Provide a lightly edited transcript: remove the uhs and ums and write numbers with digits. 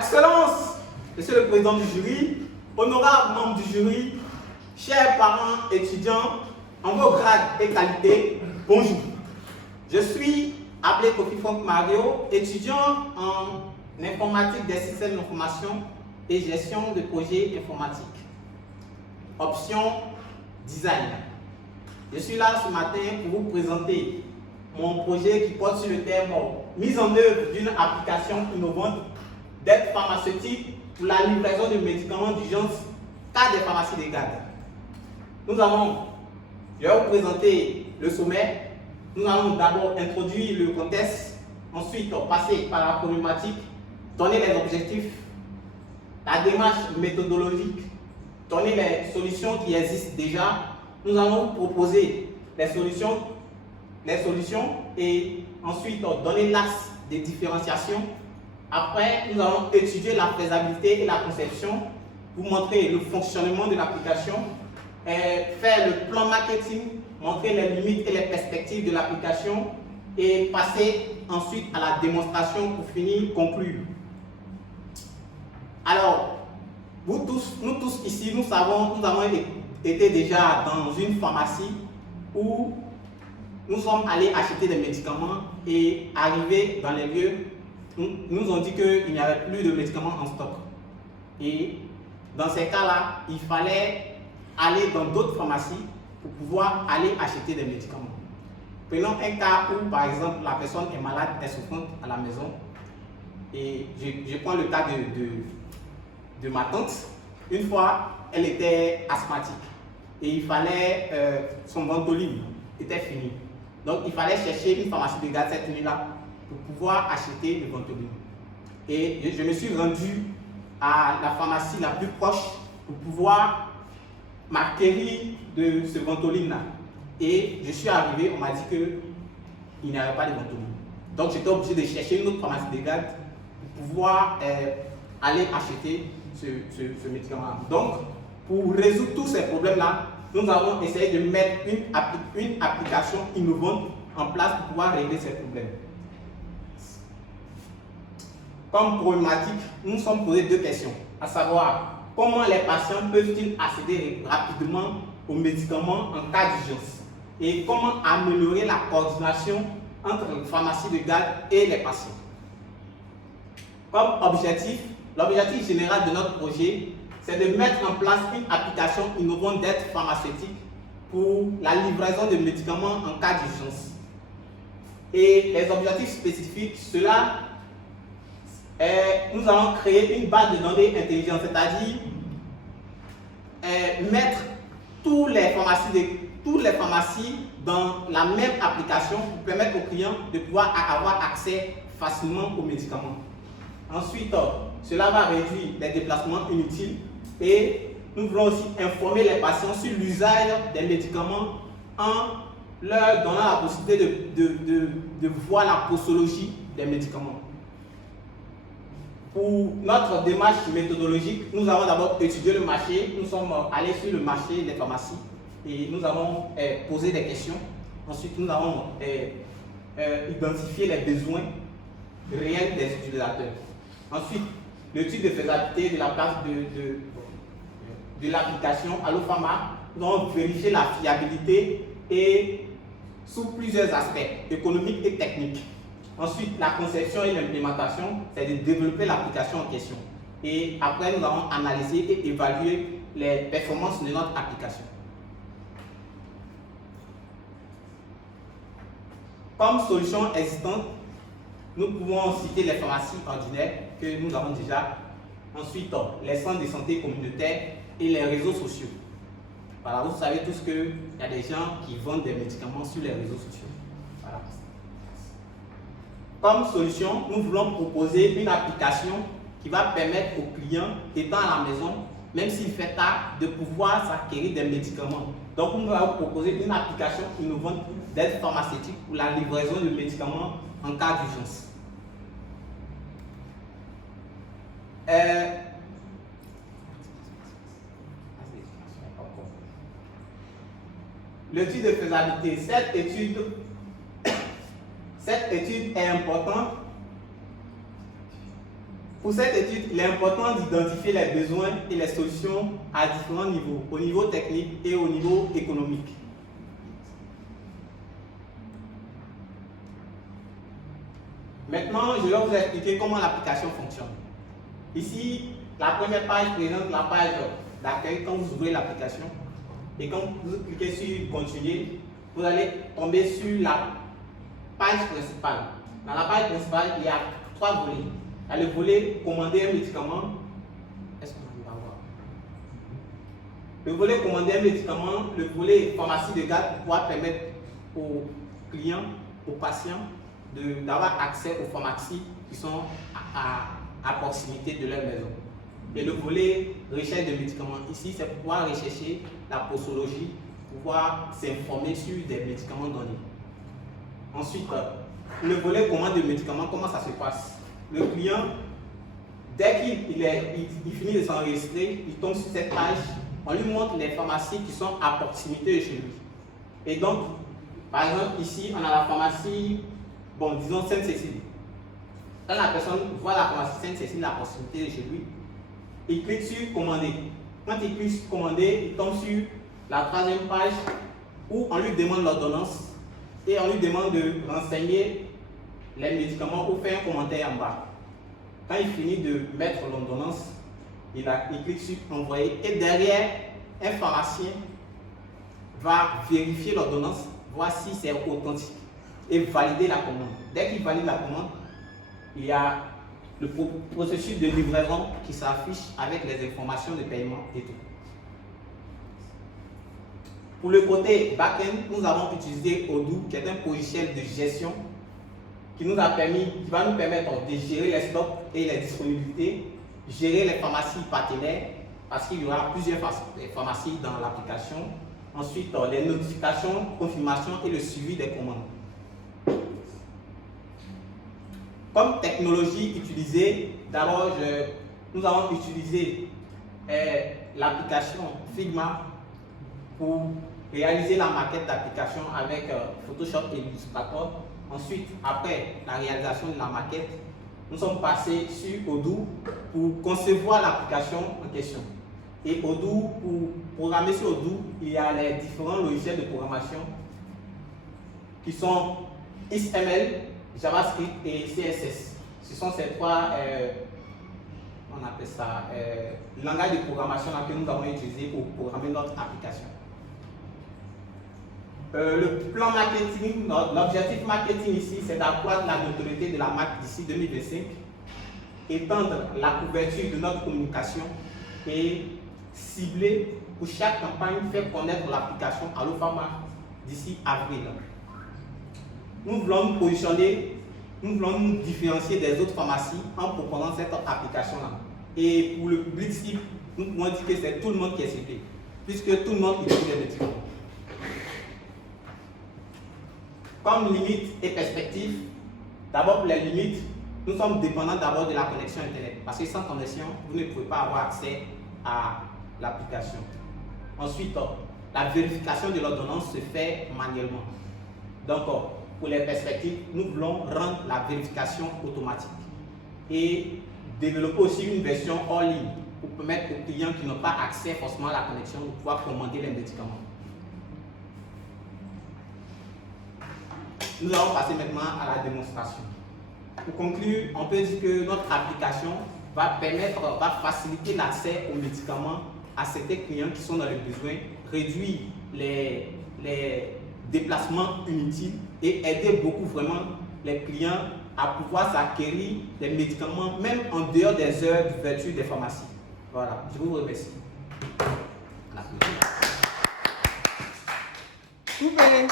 Excellence, Monsieur le Président du jury, honorables membres du jury, chers parents étudiants, en vos grades et qualités, bonjour. Je suis appelé Kofi Franck Mario, étudiant en informatique des systèmes d'information et gestion de projets informatiques. Option design. Je suis là ce matin pour vous présenter mon projet qui porte sur le thème mise en œuvre d'une application innovante d'aide pharmaceutique pour la livraison de médicaments d'urgence cas des pharmacies des gardes. Je vais vous présenter le sommet. Nous allons d'abord introduire le contexte, ensuite passer par la problématique, donner les objectifs, la démarche méthodologique, donner les solutions qui existent déjà. Nous allons vous proposer les solutions et ensuite donner l'axe des différenciations. Après, nous allons étudier la faisabilité et la conception, vous montrer le fonctionnement de l'application, faire le plan marketing, montrer les limites et les perspectives de l'application et passer ensuite à la démonstration pour finir, conclure. Alors, nous tous ici, nous avons été déjà dans une pharmacie où nous sommes allés acheter des médicaments et arrivés dans les lieux, nous ont dit qu'il n'y avait plus de médicaments en stock. Et dans ces cas-là, il fallait aller dans d'autres pharmacies pour pouvoir aller acheter des médicaments. Prenons un cas où, par exemple, la personne est malade, est souffrante à la maison. Et je prends le cas de ma tante. Une fois, elle était asthmatique. Et il fallait, son Ventoline était fini. Donc, il fallait chercher une pharmacie de garde cette nuit-là pour pouvoir acheter le Ventoline. Et je me suis rendu à la pharmacie la plus proche pour pouvoir m'acquérir de ce Ventoline-là. Et je suis arrivé, on m'a dit qu'il n'y avait pas de Ventoline. Donc, j'étais obligé de chercher une autre pharmacie de garde pour pouvoir aller acheter ce médicament. Donc, pour résoudre tous ces problèmes-là, nous avons essayé de mettre une application innovante en place pour pouvoir régler ces problèmes. Comme problématique, nous nous sommes posé deux questions, à savoir comment les patients peuvent-ils accéder rapidement aux médicaments en cas d'urgence et comment améliorer la coordination entre les pharmacies de garde et les patients. Comme objectif, l'objectif général de notre projet, c'est de mettre en place une application innovante d'aide pharmaceutique pour la livraison de médicaments en cas d'urgence. Et les objectifs spécifiques, nous allons créer une base de données intelligente, c'est-à-dire mettre toutes les pharmacies dans la même application pour permettre aux clients de pouvoir avoir accès facilement aux médicaments. Ensuite, cela va réduire les déplacements inutiles et nous voulons aussi informer les patients sur l'usage des médicaments en leur donnant la possibilité de voir la posologie des médicaments. Pour notre démarche méthodologique, nous avons d'abord étudié le marché, nous sommes allés sur le marché des pharmacies et nous avons posé des questions. Ensuite, nous avons identifié les besoins réels des utilisateurs. Ensuite, l'étude de faisabilité de la place de l'application AlloPharma, nous avons vérifié la fiabilité et sous plusieurs aspects, économiques et techniques. Ensuite, la conception et l'implémentation, c'est de développer l'application en question. Et après, nous avons analysé et évalué les performances de notre application. Comme solution existante, nous pouvons citer les pharmacies ordinaires que nous avons déjà. Ensuite, les centres de santé communautaires et les réseaux sociaux. Voilà, vous savez tous qu'il y a des gens qui vendent des médicaments sur les réseaux sociaux. Voilà. Comme solution, nous voulons proposer une application qui va permettre aux clients étant à la maison, même s'il fait tard, de pouvoir s'acquérir des médicaments. Donc, nous allons proposer une application innovante d'aide pharmaceutique pour la livraison de médicaments en cas d'urgence. L'étude de faisabilité, cette étude est importante Pour cette étude, il est important d'identifier les besoins et les solutions à différents niveaux, au niveau technique et au niveau économique. Maintenant, je vais vous expliquer comment l'application fonctionne. Ici, la première page présente la page d'accueil quand vous ouvrez l'application. Et quand vous cliquez sur Continuer, vous allez tomber sur la page principale. Dans la page principale, il y a 3 volets. Il y a le volet Commander un médicament. Est-ce qu'on va voir? Le volet Commander un médicament, le volet Pharmacie de garde pour pouvoir permettre aux clients, aux patients, d'avoir accès aux pharmacies qui sont à proximité de leur maison. Et le volet recherche de médicaments, ici, c'est pour pouvoir rechercher la posologie, pour pouvoir s'informer sur des médicaments donnés. Ensuite, le volet commande de médicaments, comment ça se passe? Le client, dès qu'il finit de s'enregistrer, il tombe sur cette page, on lui montre les pharmacies qui sont à proximité de chez lui. Et donc, par exemple, ici, on a la pharmacie, bon, disons Sainte-Cécile. Quand la personne voit la pharmacie Sainte-Cécile à proximité de chez lui, il clique sur Commander. Quand il clique sur Commander, il tombe sur la 3e page où on lui demande l'ordonnance et on lui demande de renseigner les médicaments ou faire un commentaire en bas. Quand il finit de mettre l'ordonnance, il clique sur Envoyer et derrière, un pharmacien va vérifier l'ordonnance, voir si c'est authentique et valider la commande. Dès qu'il valide la commande, il y a le processus de livraison qui s'affiche avec les informations de paiement et tout. Pour le côté back-end, nous avons utilisé Odoo, qui est un logiciel de gestion qui va nous permettre de gérer les stocks et les disponibilités, gérer les pharmacies partenaires, parce qu'il y aura plusieurs pharmacies dans l'application. Ensuite, les notifications, confirmations et le suivi des commandes. Comme technologie utilisée, d'abord, nous avons utilisé l'application Figma pour réaliser la maquette d'application avec Photoshop et Illustrator. Ensuite, après la réalisation de la maquette, nous sommes passés sur Odoo pour concevoir l'application en question. Et Odoo, pour programmer sur Odoo, il y a les différents logiciels de programmation qui sont XML, JavaScript et CSS. Ce sont ces 3 on appelle ça langage de programmation que nous avons utilisé pour programmer notre application. Le plan marketing, l'objectif marketing ici, c'est d'accroître la notoriété de la marque d'ici 2025, étendre la couverture de notre communication et cibler pour chaque campagne, faire connaître l'application Allo Pharma d'ici avril. Nous voulons nous positionner, nous voulons nous différencier des autres pharmacies en proposant cette application-là. Et pour le public cible, nous pouvons dire que c'est tout le monde qui est ciblé, puisque tout le monde utilise les médicaments. Comme limite et perspective, d'abord pour les limites, nous sommes dépendants d'abord de la connexion Internet, parce que sans connexion, vous ne pouvez pas avoir accès à l'application. Ensuite, la vérification de l'ordonnance se fait manuellement. Donc, pour les perspectives, nous voulons rendre la vérification automatique et développer aussi une version hors ligne pour permettre aux clients qui n'ont pas accès forcément à la connexion de pouvoir commander les médicaments. Nous allons passer maintenant à la démonstration. Pour conclure, on peut dire que notre application va faciliter l'accès aux médicaments à certains clients qui sont dans le besoin, réduire les déplacements inutiles et aider beaucoup vraiment les clients à pouvoir s'acquérir des médicaments même en dehors des heures d'ouverture des pharmacies. Voilà, je vous remercie. Super.